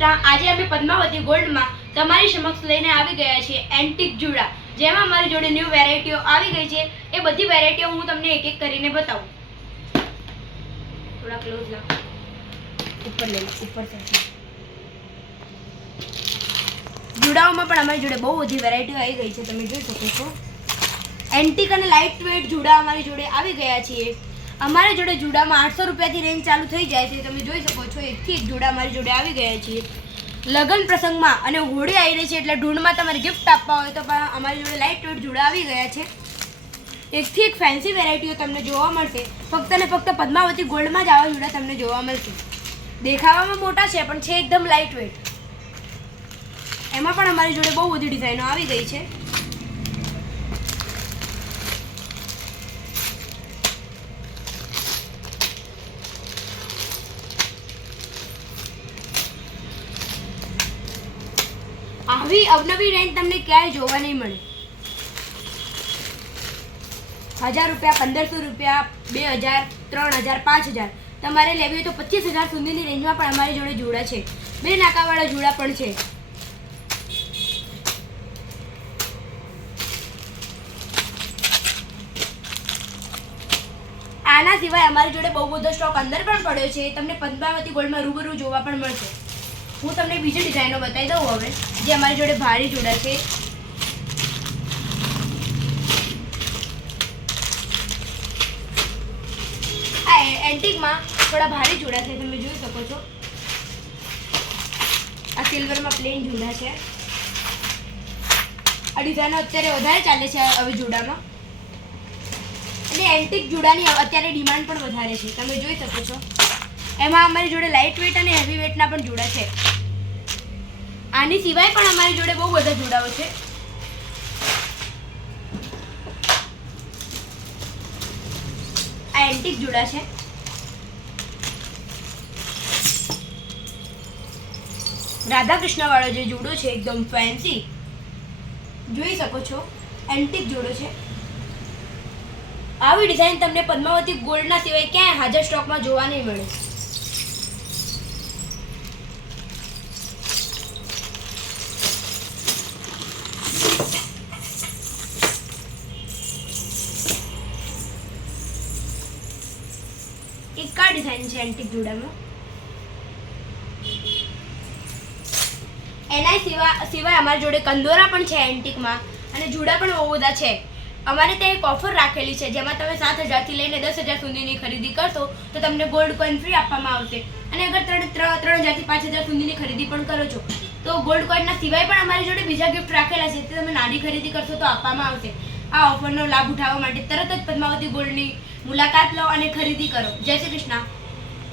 કૃષ્ણ। આજે અમે પદ્માવતી ગોલ્ડમાં તમારી સમક્ષ લઈને આવી ગયા છીએ એન્ટિક જુડા, જેમાં અમારી જોડે ન્યૂ વેરાયટીઓ આવી ગઈ છે। એ બધી વેરાયટીઓ હું તમને એક એક કરીને બતાવું। થોડા ક્લોઝ લાવ, ઉપર લઈ લો, ઉપર સાઈડ। જુડાઓમાં પણ અમારી જોડે બહુ બધી વેરાયટીઓ આવી ગઈ છે, તમે જોઈ શકો છો। એન્ટિક અને લાઇટ વેટ જુડા અમારી જોડે આવી ગયા છે। અમારી જોડે જુડામાં 800 રૂપિયાથી રેન્જ ચાલુ થઈ જાય છે, તમે જોઈ શકો છો। એકથી એક જુડા અમારી જોડે આવી ગયા છે। લગ્ન પ્રસંગમાં અને હોળી આવી રહી છે એટલે ઢૂંઢમાં તમારે ગિફ્ટ આપવા હોય તો પણ અમારી જોડે લાઇટ વેટ જુડા આવી ગયા છે। એકથી એક ફેન્સી વેરાયટીઓ તમને જોવા મળશે। ફક્ત ને ફક્ત પદ્માવતી ગોલ્ડમાં જ આવા જુડા તમને જોવા મળશે। દેખાવામાં મોટા છે પણ છે એકદમ લાઇટ વેટ। એમાં પણ અમારી જોડે બહુ બધી ડિઝાઇનો આવી ગઈ છે। આવી અવનવી રેન્જ તમને ક્યાંય જોવા નહીં મળે। 1000 રૂપિયા, 1500 રૂપિયા, 2000, 3000, 5000 તમારે લેવી હોય તો 25000 સુધીની રેન્જમાં પણ અમારી જોડે જુડા છે। 2 નાકાવાળા જુડા પણ છે। આના સિવાય અમારી જોડે બહુ બધો સ્ટોક અંદર પણ પડ્યો છે, તમને પદ્માવતી ગોલ્ડમાં રૂબરૂ જોવા પણ મળશે। હું તમને બીજી ડિઝાઇનો બતાવી દઉં હવે, જે અમારી જોડે ભારી જુડા છે। આ એન્ટિકમાં થોડા ભારી જુડા છે, તમે જોઈ શકો છો। આ સિલ્વરમાં પ્લેન જુડા છે। આ ડિઝાઇનો અત્યારે વધારે ચાલે છે હવે જુડામાં, અને એન્ટિક જુડાની અત્યારે ડિમાન્ડ પણ વધારે છે, તમે જોઈ શકો છો। એમાં અમારી જોડે લાઇટ વેટ અને હેવી વેટના પણ જુડા છે। આની સિવાય પણ અમારી જોડે બહુ બધા જુડાઓ છે। આ એન્ટિક જુડા છે। રાધા કૃષ્ણ વાળો જે જુડો છે એકદમ ફેન્સી, જોઈ શકો છો। એન્ટિક જુડો છે। આવી ડિઝાઇન તમને પદ્માવતી ગોલ્ડના સિવાય ક્યાંય હાજર સ્ટોકમાં જોવા નહીં મળે। એક આ ડિઝાઇન છે એન્ટિક જુડામાં। એના સિવાય અમારી જોડે કંદોરા પણ છે એન્ટિકમાં, અને જુડા પણ બહુ બધા છે। અમારે ત્યાં એક ઓફર રાખેલી છે, જેમાં તમે 7000 થી લઈને 10000 સુધીની ખરીદી કરશો તો તમને ગોલ્ડ કોઈન ફ્રી આપવામાં આવશે। અને અગર 3000 થી 5000 સુધીની ખરીદી પણ કરો છો તો ગોલ્ડ કોઈનના સિવાય પણ અમારી જોડે બીજા ગિફ્ટ રાખેલા છે, તે તમે નાની ખરીદી કરશો તો આપવામાં આવશે। આ ઓફરનો લાભ ઉઠાવવા માટે તરત જ પદ્માવતી ગોલ્ડની મુલાકાત લો અને ખરીદી કરો। જય શ્રી કૃષ્ણ।